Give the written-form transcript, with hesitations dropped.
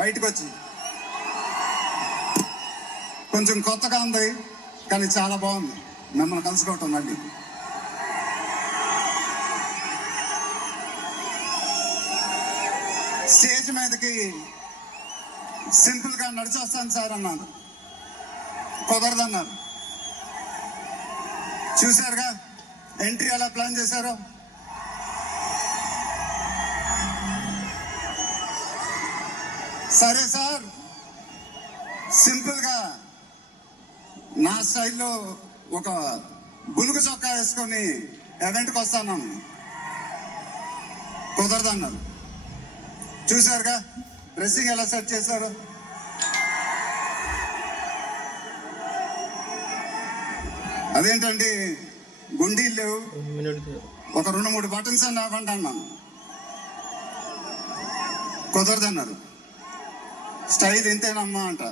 బయటకు వచ్చి కొంచెం కొత్తగా ఉంది, కానీ చాలా బాగుంది మిమ్మల్ని కలుసుకోవటం. మళ్ళీ స్టేజ్ మీదకి సింపుల్గా నడిచొస్తాను సార్ అన్నాను, కుదరదన్నారు. చూశారుగా ఎంట్రీ ఎలా ప్లాన్ చేశారో. సరే సార్, సింపుల్గా నా స్టైల్లో ఒక బులుగు చొక్కా వేసుకొని ఈవెంట్కి వస్తాను, కుదరదన్నారు. చూశారుగా డ్రెస్సింగ్ ఎలా సెట్ చేశారు. అదేంటండి గుండీలు లేవు, ఒక 2-3 బటన్స్ అని అవ్వండి అన్నాను, కుదరదన్నారు. స్టైల్ ఇంతేనమ్మా అంట.